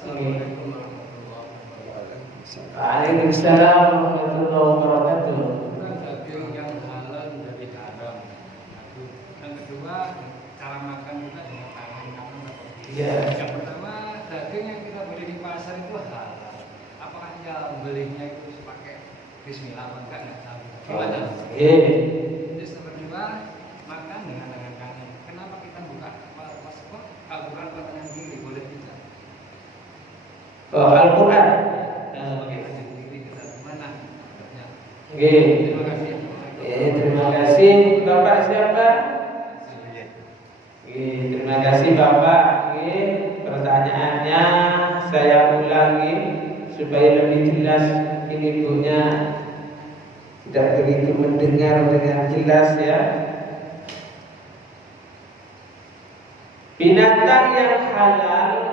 Assalamualaikum warahmatullahi wabarakatuh. Waalaikumsalam warahmatullahi wabarakatuh. Daging yang halal dari haram. Yang kedua, cara makan kita dengan tangan kanan atau kiri. Iya. Yang pertama, daging yang kita beli di pasar itu halal. Apakah yang belinya itu pakai bismillah apa enggak? Nggak tahu. Gimana? Terus yang kedua, makan dengan tangan kanan. Kenapa kita buka kalau bukan tangan kiri? Boleh tidak? Al-Quran. Sebagai tangan kiri kita mana? Oke. Terima kasih. Terima kasih Bapak siapa? Terima kasih Bapak. Pertanyaannya saya ulangi supaya lebih jelas. Ini ibunya tidak begitu mendengar dengan jelas ya. Binatang yang halal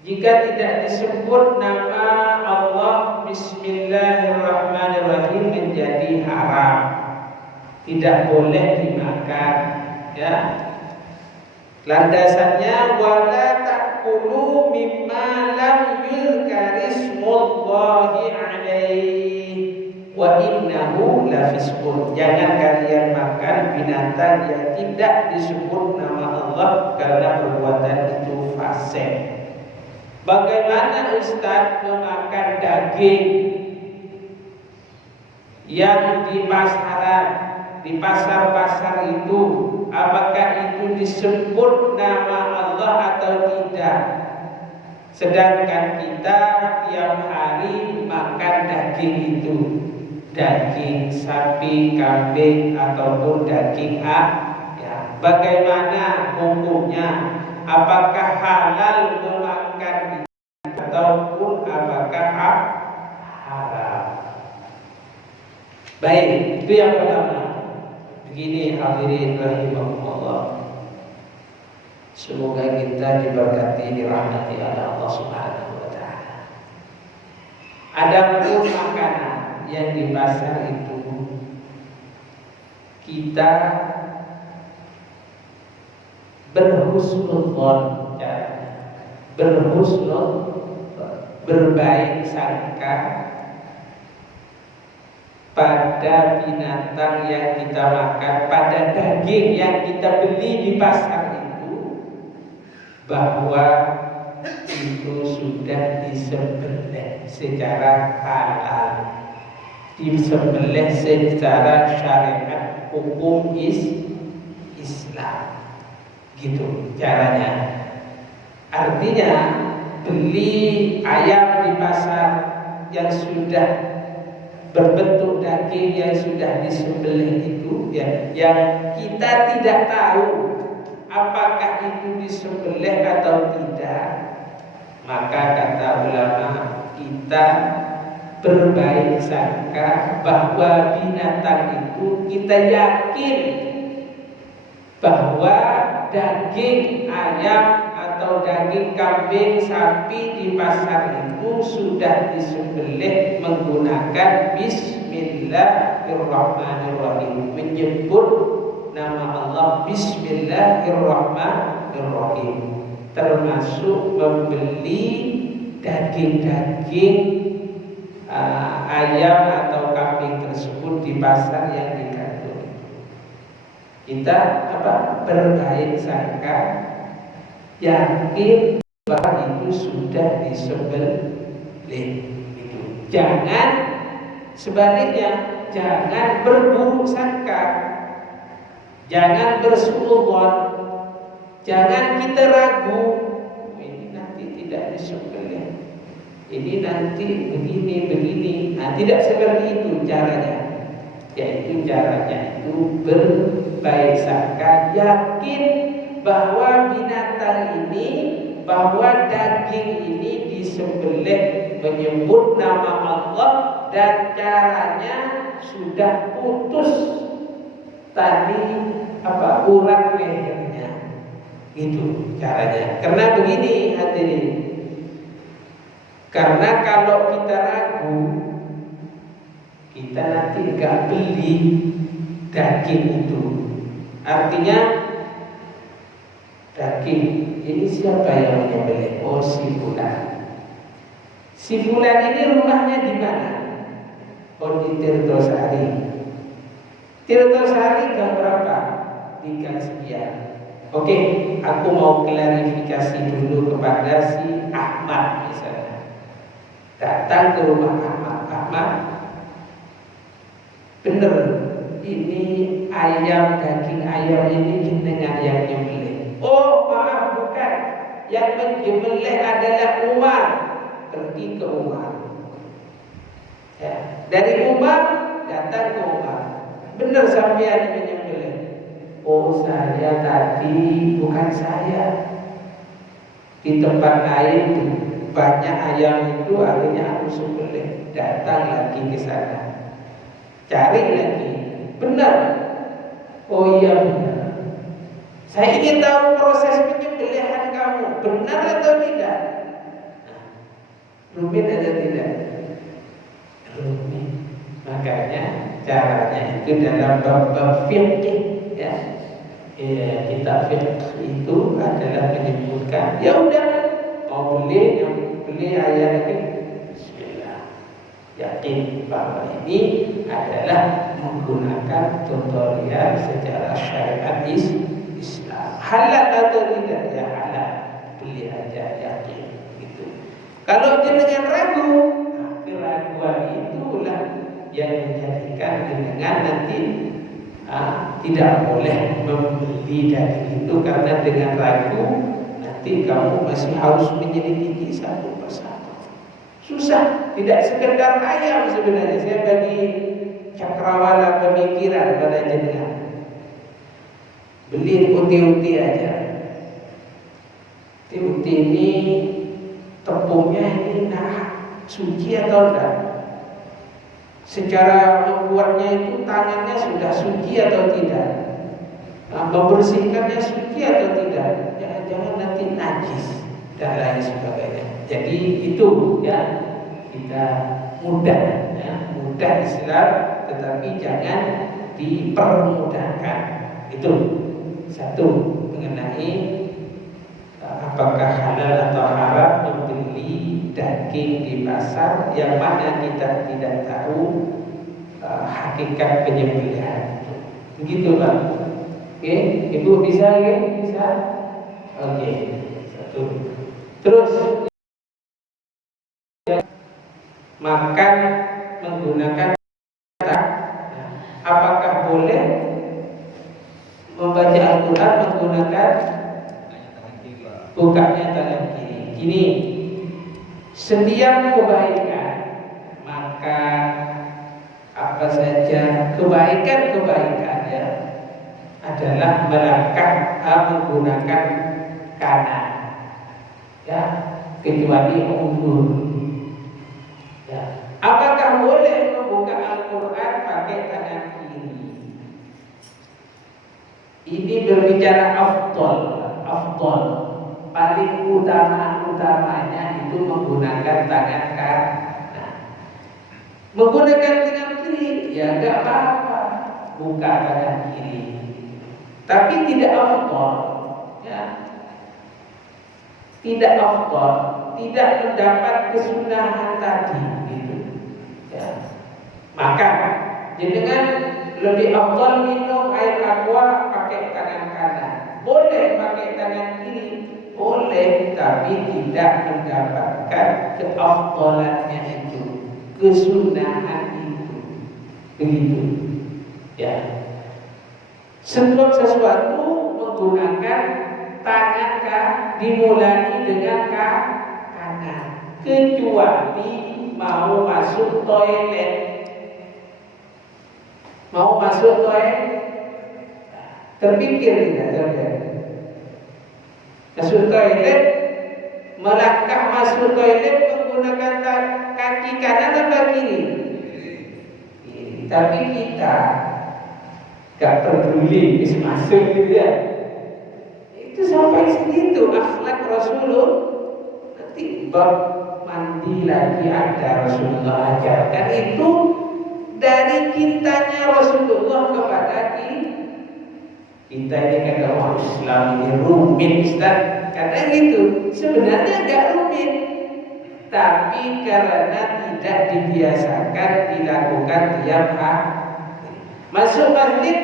jika tidak disebut nama Allah Bismillahirrahmanirrahim menjadi haram, tidak boleh dimakan ya. Landasannya wala taqulu mimma lam yuzkarismullahi alaihi wa innahu lafisqun. Jangan kalian makan binatang yang tidak disebut nama Allah karena perbuatan itu fasik. Bagaimana Ustaz memakan daging yang di pasaran, di pasar-pasar itu, apakah itu disebut nama Allah atau tidak? Sedangkan kita tiap hari makan daging itu, daging sapi, kambing ataupun daging ya. Bagaimana hukumnya? Apakah halal memakan ataupun apakah haram? Baik, itu yang pertama. Begini hadirin rahimakumullah. Semoga kita diberkati, dirahmati oleh Allah Subhanahu wa taala. Adapun makanan yang di pasar itu kita berhusnuzon, berbaik sangka pada binatang yang kita makan, pada daging yang kita beli di pasar itu, bahwa itu sudah disembelih secara halal, disembelih secara syariat hukum Islam. Gitu caranya. Artinya beli ayam di pasar yang sudah berbentuk daging yang sudah disembelih itu ya, yang kita tidak tahu apakah itu disembelih atau tidak, maka kata ulama kita berbaik sangka bahwa binatang itu kita yakin bahwa daging ayam atau daging kambing, sapi di pasar itu sudah disembelih menggunakan Bismillahirrahmanirrahim, menyebut nama Allah Bismillahirrahmanirrahim, termasuk membeli daging-daging ayam atau kambing tersebut di pasar yang dikandung. Kita berbaik sangka, yakin bahwa itu sudah disembelih. Jangan sebaliknya, jangan berburuk sangka, jangan bersuudzon, jangan kita ragu, ini nanti tidak disembelih, ini nanti begini. Nah, tidak seperti itu caranya. Yaitu caranya itu berbaik sangka, yakin bahwa binatang ini, bahwa daging ini disembelih menyebut nama Allah dan caranya sudah putus tali urat lehernya. Itu caranya. Karena begini hadirin, karena kalau kita ragu, kita nanti nggak beli daging itu. Artinya daging. Ini siapa yang menyembelih? Oh, si fulan. Si fulan ini rumahnya di mana? Oh, di Tirtosari. Tirtosari gang berapa? Di gang sekian. Oke, aku mau klarifikasi dulu kepada si Ahmad misalnya. Datang ke rumah Ahmad, bener ini ayam, daging ayam ini jenengan yang nyembelih. Oh maaf, bukan, yang menyembelih adalah Umar. Pergi ke Umar ya. Dari Umar datang ke Umar, bener sampean menyembelih. Oh saya tadi, bukan saya. Di tempat lain banyak ayam itu, akhirnya aku sembelih. Datang lagi ke sana, cari lagi, benar. Oh iya benar. Saya ingin tahu proses penyembelihan kamu, benar atau tidak? Rumit atau tidak? Rumit. Makanya caranya itu dalam bab fikih ya. Kitab fikih itu adalah menyebutkan, ya udah mau beli ayam ini, bismillah, yakin bahwa ini adalah menggunakan tutorial secara syariat Islam. Halal atau tidak? Ya halal, beli aja, yakin gitu. Kalau jenengan ragu, keraguan itulah yang menjadikan jenengan nanti tidak boleh membeli daging itu, karena dengan ragu nanti kamu masih harus menyelidiki satu persatu. Susah, tidak sekedar ayam sebenarnya. Saya bagi cakrawala pemikiran pada jenengan. Beli uti-uti aja. Uti ini tepungnya ini suci atau enggak? Secara membuatnya itu tangannya sudah suci atau tidak? Membersihkannya suci atau tidak? Jangan nanti najis dan lain sebagainya. Jadi itu ya, kita mudah ya, mudah Islam, tetapi jangan dipermudahkan. Itu satu mengenai apakah halal atau haram membeli daging di pasar yang mana kita tidak tahu hakikat penyembelihan. Begitu Pak. Oke, Ibu bisa ya? Bisa? Oke, satu. Terus makan menggunakan kata, apakah boleh membaca Al-Quran menggunakan bukanya tangan kiri? Ini setiap kebaikan, maka apa saja kebaikan ya, adalah melangkah menggunakan kanan ya, kecuali uzur ya. Apakah boleh membuka Al-Quran pakai tangan kiri? Ini berbicara afdol, paling utamanya itu menggunakan tangan kanan. Menggunakan tangan kiri ya enggak apa-apa, buka tangan kiri, tapi tidak afdol ya. Tidak afdol, tidak mendapat kesunahan tadi gitu ya. Maka jenengan lebih afdol minum air aqua pakai tangan kanan. Boleh pakai tangan kiri, boleh, tapi tidak mendapatkan keafdalannya itu, kesunahan itu. Begitu ya. Sebab sesuatu menggunakan tangan dimulai dengan kanan, kecuali mau masuk toilet. Mau masuk toilet, terpikir tidak saudara? Masuk toilet, melangkah masuk toilet menggunakan kaki kanan atau kiri? Tapi kita gak peduli, bisa masuk gitu ya. Itu sampai segitu akhlak Rasulullah. Nanti bab mandi lagi ada Rasulullah ajarkan, itu dari cintanya Rasulullah kepada Kita ini kata orang Islam ini rumit Ustaz. Karena gitu, sebenarnya enggak rumit. Tapi karena tidak dibiasakan dilakukan tiap hari. Masuk masjid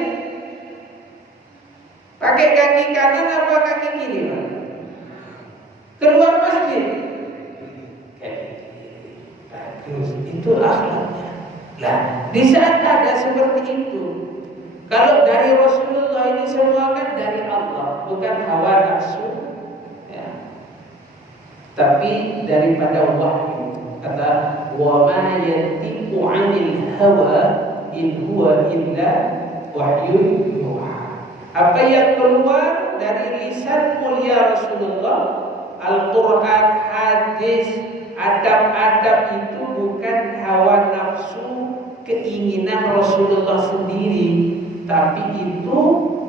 pakai kaki kanan apa kaki kiri, Pak? Keluar masjid bagus, itu akhlaknya. Lah, di saat ada seperti itu, kalau dari Rasulullah ini semua kan dari Allah, bukan hawa nafsu, ya. Tapi daripada wahyu. Kata wa ma yantiqu 'anil hawa in huwa illa wahyu yuha. Apa yang keluar dari lisan mulia Rasulullah, Al-Quran, hadis, adab-adab itu bukan hawa nafsu, keinginan Rasulullah sendiri, tapi itu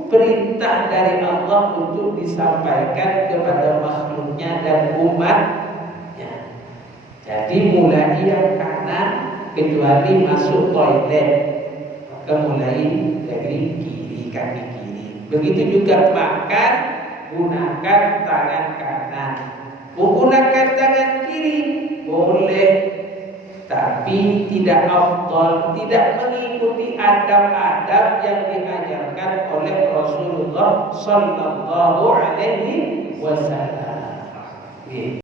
perintah dari Allah untuk disampaikan kepada makhluknya dan umatnya. Jadi mulai yang kanan, kecuali masuk toilet, maka mulai dari kiri, kaki kiri. Begitu juga makan, gunakan tangan kanan. Menggunakan tangan kiri boleh, tapi tidak afdal, tidak mengikuti adab-adab yang diajarkan oleh Rasulullah sallallahu alaihi wasallam.